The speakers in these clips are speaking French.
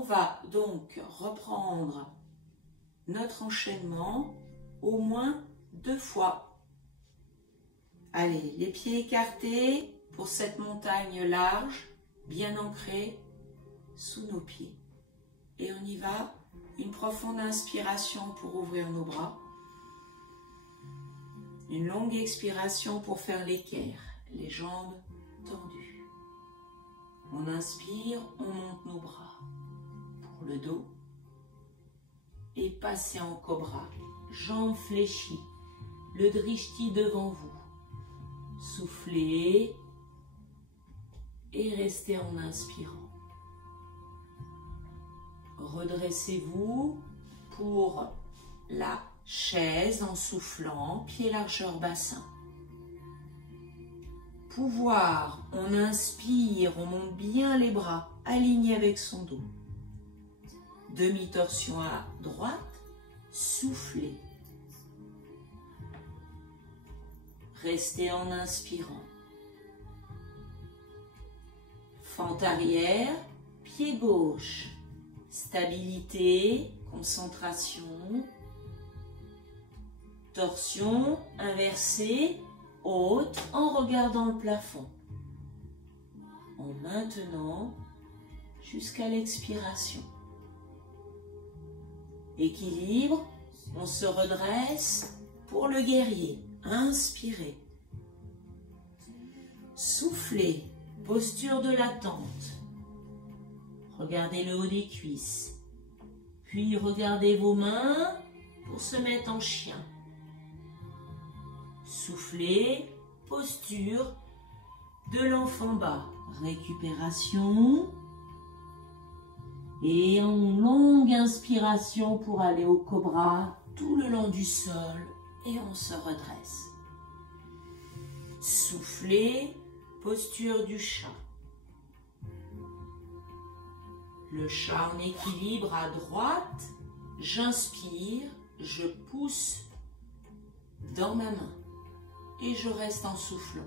On va donc reprendre notre enchaînement au moins 2 fois. Allez, les pieds écartés pour cette montagne large, bien ancrée sous nos pieds. Et on y va, une profonde inspiration pour ouvrir nos bras. Une longue expiration pour faire l'équerre, les jambes tendues. On inspire, on monte nos bras pour le dos. Et passez en cobra, jambes fléchies, le drishti devant vous. Soufflez et restez en inspirant. Redressez-vous pour la chaise en soufflant, pied largeur bassin. Pouvoir, on inspire, on monte bien les bras, alignés avec son dos. Demi-torsion à droite, soufflez. Restez en inspirant. Fente arrière, pied gauche. Stabilité, concentration. Torsion inversée, haute en regardant le plafond. En maintenant jusqu'à l'expiration. Équilibre, on se redresse pour le guerrier. Inspirez. Soufflez, posture de l'attente. Regardez le haut des cuisses. Puis regardez vos mains pour se mettre en chien. Soufflez, posture de l'enfant bas. Récupération. Et en longue inspiration pour aller au cobra tout le long du sol. Et on se redresse. Soufflez, posture du chat. Le chat en équilibre à droite. J'inspire, je pousse dans ma main. Et je reste en soufflant.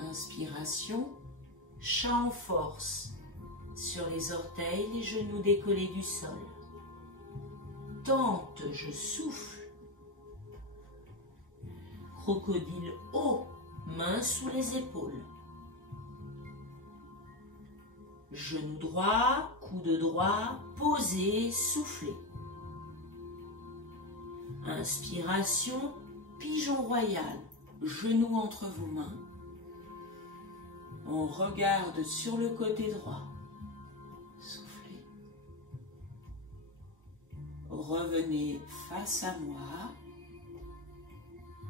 Inspiration, chat en force. Sur les orteils, les genoux décollés du sol. Tente, je souffle. Crocodile haut, mains sous les épaules. Genou droit, coude droit, posé, soufflez. Inspiration, pigeon royal, genoux entre vos mains. On regarde sur le côté droit. Soufflez. Revenez face à moi.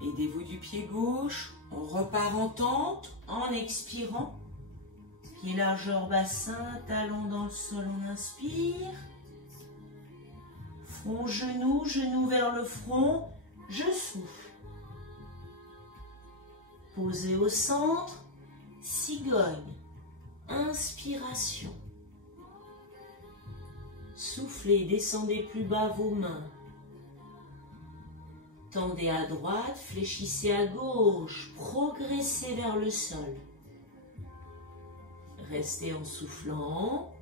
Aidez-vous du pied gauche. On repart en tente en expirant. Pied largeur bassin, talon dans le sol, on inspire. Front, genou, genou vers le front, je souffle. Posez au centre, cigogne, inspiration. Soufflez, descendez plus bas vos mains. Tendez à droite, fléchissez à gauche, progressez vers le sol. Restez en soufflant.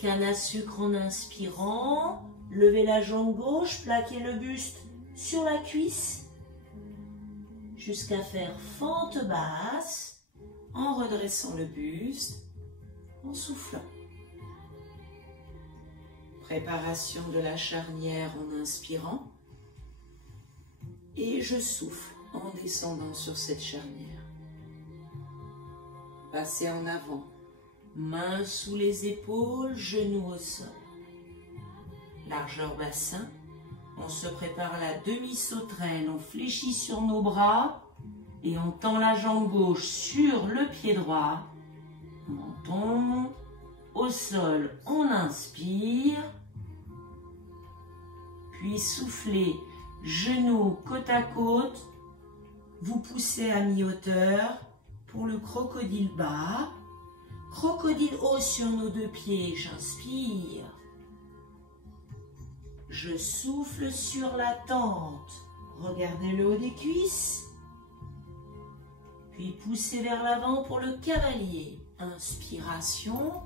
Canne à sucre en inspirant. Levez la jambe gauche, plaquez le buste sur la cuisse. Jusqu'à faire fente basse en redressant le buste, en soufflant. Préparation de la charnière en inspirant. Et je souffle en descendant sur cette charnière. Passez en avant. Mains sous les épaules, genoux au sol. Largeur bassin. On se prépare la demi-sauterelle. On fléchit sur nos bras et on tend la jambe gauche sur le pied droit. Menton au sol. On inspire. Puis soufflez. Genoux côte à côte. Vous poussez à mi-hauteur pour le crocodile bas. Crocodile haut sur nos 2 pieds, j'inspire. Je souffle sur la tente. Regardez le haut des cuisses. Puis poussez vers l'avant pour le cavalier. inspiration.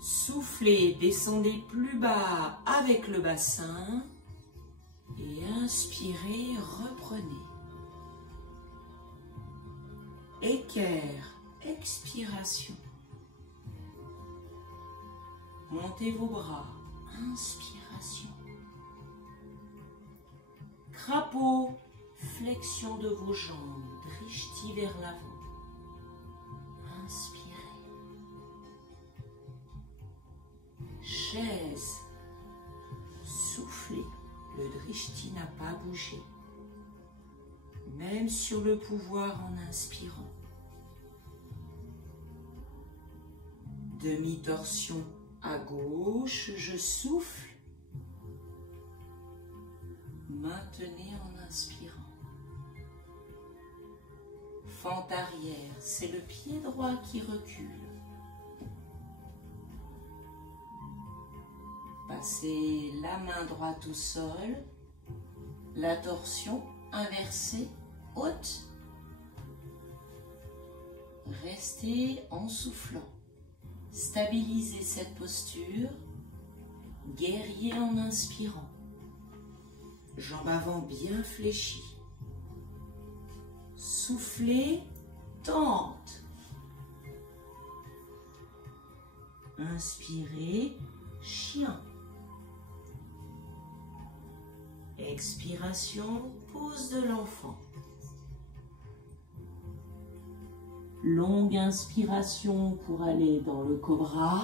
Soufflez, descendez plus bas avec le bassin. Et inspirez, reprenez. Équerre, expiration. Montez vos bras, inspiration. Crapaud, flexion de vos jambes, drishti vers l'avant. Inspirez. Chaise, soufflez. Le drishti n'a pas bougé. Même sur le pouvoir en inspirant. Demi-torsion à gauche, je souffle. Maintenez en inspirant. Fente arrière, c'est le pied droit qui recule. Passez la main droite au sol, la torsion inversée, haute. Restez en soufflant. Stabilisez cette posture. Guerrier en inspirant. Jambes avant bien fléchies. Soufflez, tente. Inspirez, chien. Expiration, pose de l'enfant. Longue inspiration pour aller dans le cobra.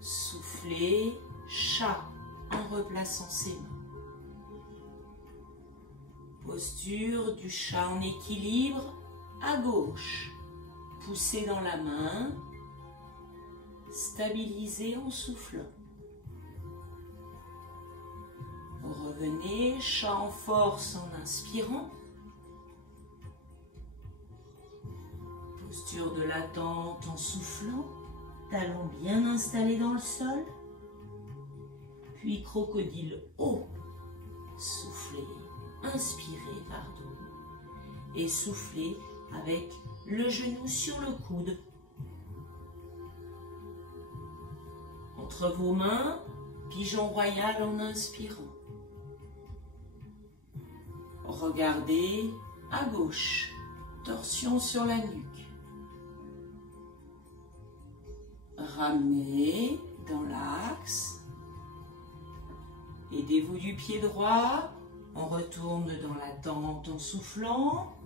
Soufflez, chat, en replaçant ses mains. Posture du chat en équilibre, à gauche. Poussez dans la main. Stabilisez en soufflant. Revenez, chat en force en inspirant. Posture de l'attente en soufflant. Talons bien installés dans le sol. Puis crocodile haut. Soufflez, inspirez, pardon. Et soufflez avec le genou sur le coude. Entre vos mains, pigeon royal en inspirant. Regardez à gauche, torsion sur la nuque. Ramenez dans l'axe. Aidez-vous du pied droit. On retourne dans la tente en soufflant.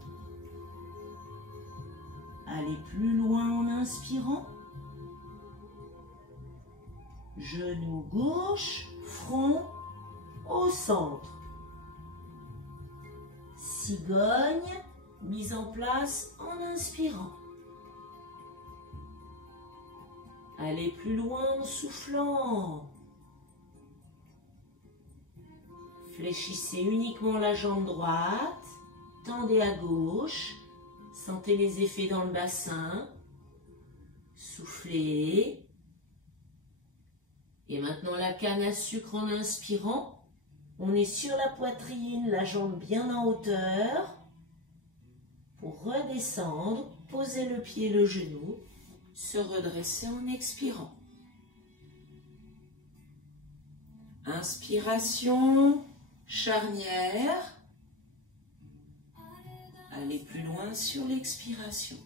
Allez plus loin en inspirant. Genou gauche, front au centre. Cigogne, mise en place en inspirant. Allez plus loin en soufflant. Fléchissez uniquement la jambe droite. Tendez à gauche. Sentez les effets dans le bassin. Soufflez. Et maintenant la canne à sucre en inspirant. On est sur la poitrine, la jambe bien en hauteur. Pour redescendre, posez le pied, le genou. Se redresser en expirant. Inspiration, charnière. Allez plus loin sur l'expiration.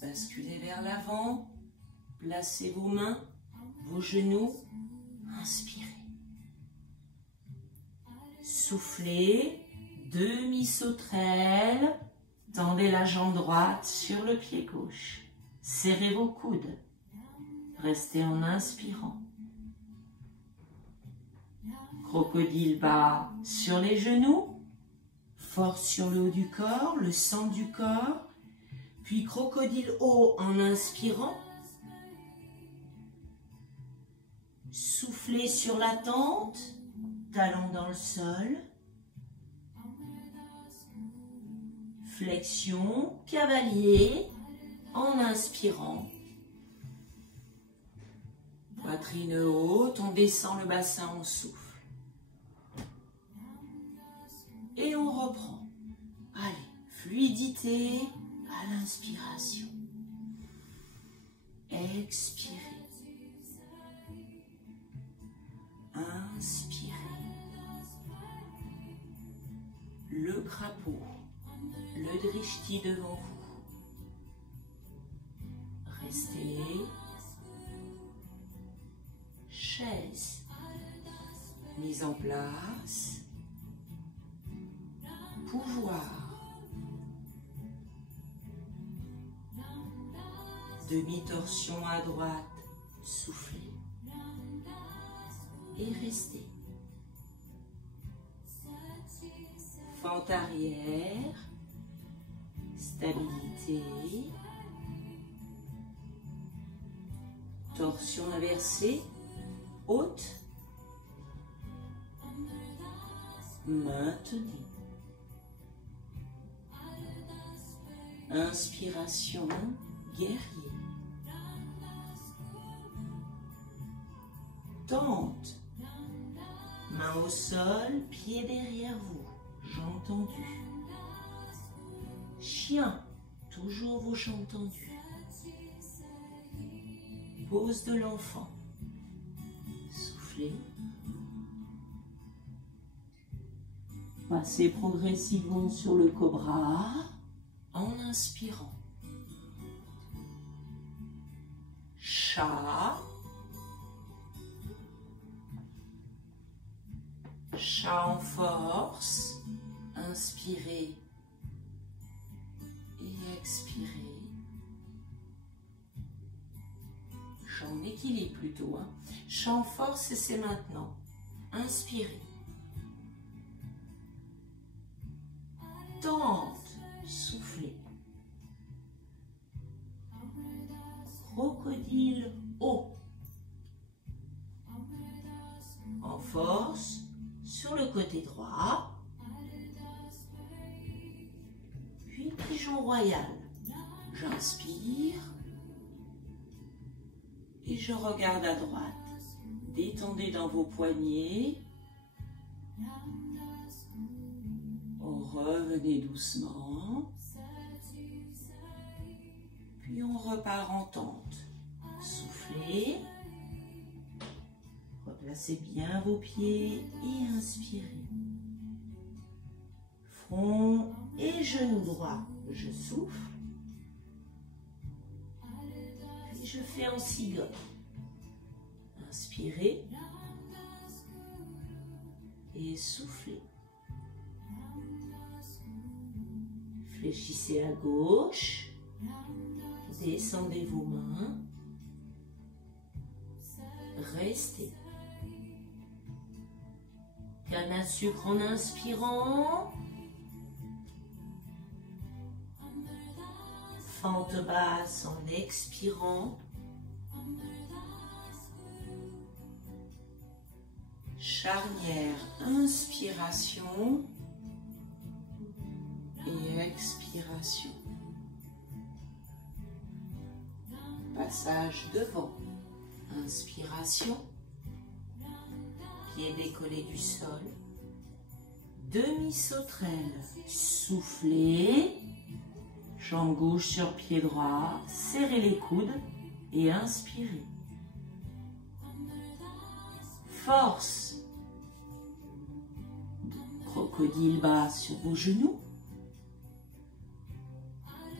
Basculez vers l'avant. Placez vos mains, vos genoux. Inspirez. Soufflez. Demi-sauterelle. Tendez la jambe droite sur le pied gauche. Serrez vos coudes. Restez en inspirant. Crocodile bas sur les genoux. Force sur le haut du corps, le centre du corps. Puis crocodile haut en inspirant. Soufflez sur la tente. Talons dans le sol. Flexion, cavalier, en inspirant. Poitrine haute, on descend le bassin, on souffle. Et on reprend. Allez, fluidité à l'inspiration. Expirez. Inspirez. Le crapaud, le drishti devant vous. Restez. Chaise mise en place. Pouvoir. Demi-torsion à droite. Soufflez. Et restez. Fente arrière. Stabilité. Torsion inversée. Haute. Maintenez. Inspiration, guerrier. Tente. Main au sol, pied derrière vous. Jambes tendues. Chien, toujours vos jambes tendues. Pose de l'enfant. Soufflez. Passez progressivement sur le cobra en inspirant. Chat. Chat en force. Inspirez et expirez. Chat en équilibre plutôt. Chat en force, c'est maintenant. Inspirez. Tente. Soufflez. Crocodile haut. En force. Sur le côté droit. Puis pigeon royal. J'inspire. Et je regarde à droite. Détendez dans vos poignets. Revenez doucement. Puis on repart en tente. Soufflez. Replacez bien vos pieds et inspirez. Front et genou droit. Je souffle. Puis je fais en cigogne. Inspirez. Et soufflez. Fléchissez à gauche. Descendez vos mains. Restez. Canne à sucre en inspirant. Fente basse en expirant. Charnière, inspiration et expiration. Passage devant. Inspiration. Pied décollé du sol. Demi-sauterelle. Soufflez. Jambe gauche sur pied droit. Serrez les coudes et inspirez. Force. Crocodile bas sur vos genoux.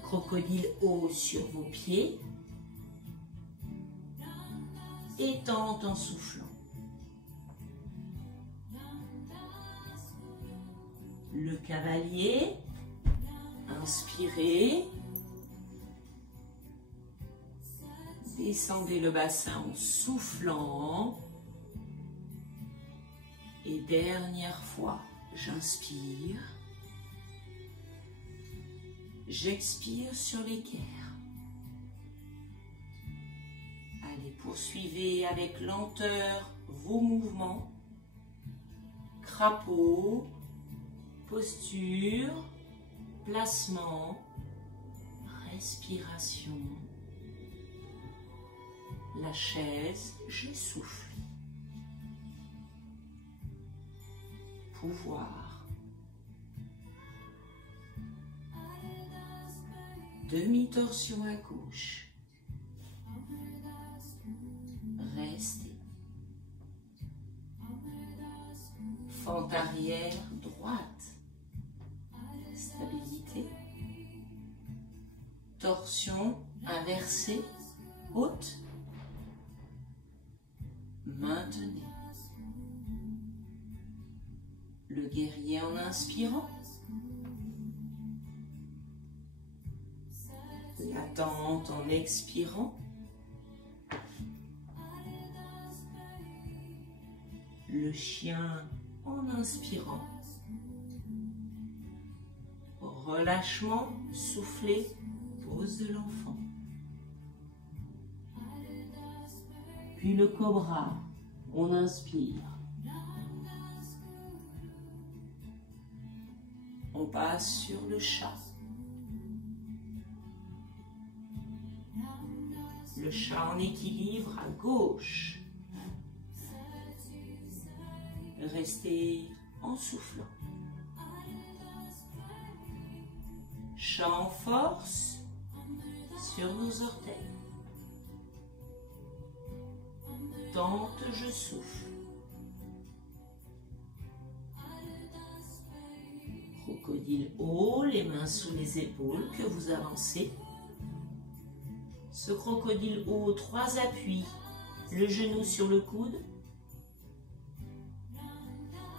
Crocodile haut sur vos pieds. Et tente en soufflant. Le cavalier. Inspirez. Descendez le bassin en soufflant. Et dernière fois, j'inspire. J'expire sur l'équerre. Allez, poursuivez avec lenteur vos mouvements. Crapaud, posture, placement, respiration. La chaise, je souffle. Pouvoir. Demi-torsion à gauche. Restez. Fente arrière droite. Stabilité. Torsion inversée, haute. Maintenez. Le guerrier en inspirant. L'attente en expirant. Le chien en inspirant. Relâchement, soufflez, pose de l'enfant. Puis le cobra, on inspire. On passe sur le chat. Le chat en équilibre à gauche. Restez en soufflant. Chat en force sur nos orteils. Tente, je souffle. Crocodile haut, les mains sous les épaules que vous avancez. Ce crocodile haut, 3 appuis, le genou sur le coude.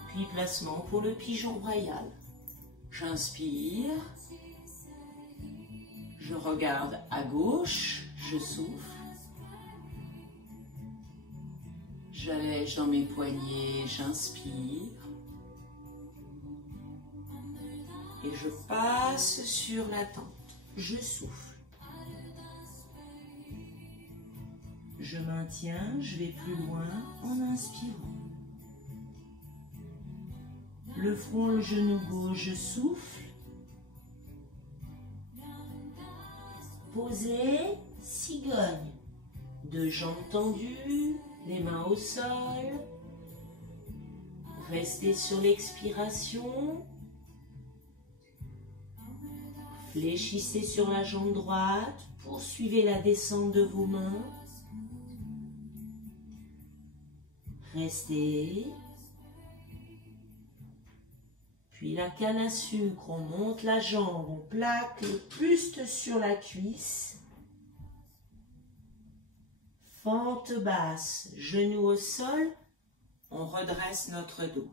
Puis placement pour le pigeon royal. J'inspire. Je regarde à gauche, je souffle. J'allège dans mes poignets, j'inspire. Et je passe sur la tente, je souffle. Je maintiens, je vais plus loin en inspirant. Le front, le genou gauche, je souffle. Posez, cigogne. 2 jambes tendues, les mains au sol. Restez sur l'expiration. Fléchissez sur la jambe droite. Poursuivez la descente de vos mains. Restez. Puis la canne à sucre, on monte la jambe, on plaque le buste sur la cuisse. Fente basse, genou au sol, on redresse notre dos.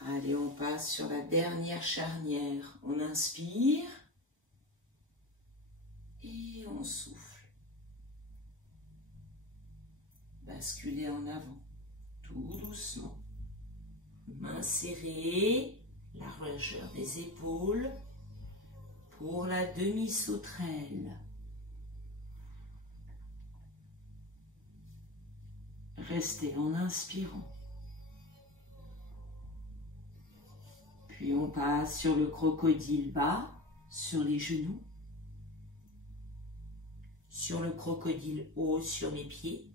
Allez, on passe sur la dernière charnière. On inspire et on souffle. Basculez en avant, tout doucement. Mains serrées, largeur des épaules pour la demi-sauterelle. Restez en inspirant. Puis on passe sur le crocodile bas, sur les genoux. Sur le crocodile haut, sur les pieds.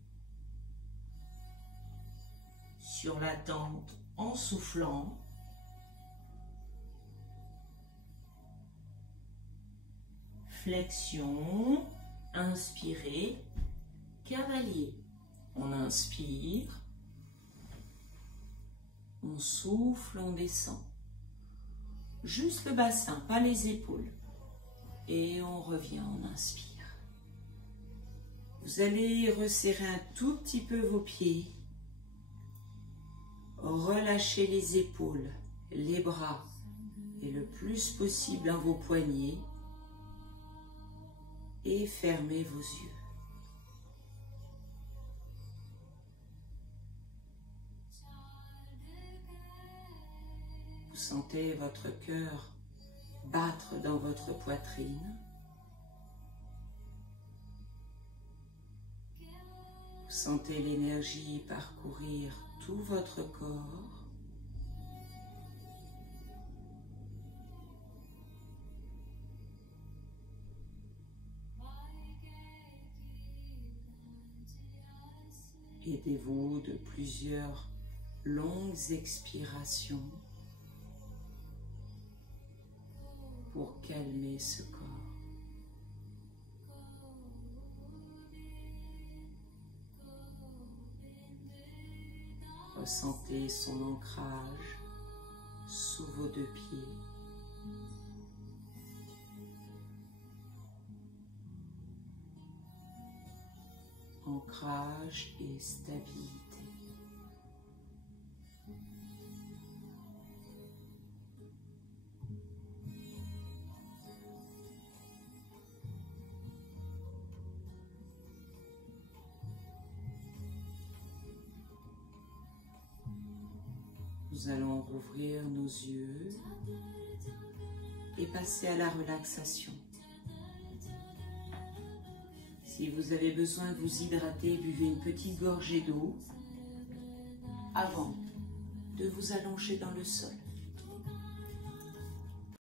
Sur la tente en soufflant. Flexion, inspirez, cavalier. On inspire, on souffle, on descend. Juste le bassin, pas les épaules. Et on revient, on inspire. Vous allez resserrer un tout petit peu vos pieds. Relâchez les épaules, les bras et le plus possible dans vos poignets. Et fermez vos yeux. Vous sentez votre cœur battre dans votre poitrine. Vous sentez l'énergie parcourir tout votre corps. Aidez-vous de plusieurs longues expirations. pour calmer ce corps. Ressentez son ancrage sous vos deux pieds. Ancrage et stabilité. Nous allons rouvrir nos yeux et passer à la relaxation. Si vous avez besoin de vous hydrater, buvez une petite gorgée d'eau avant de vous allonger dans le sol.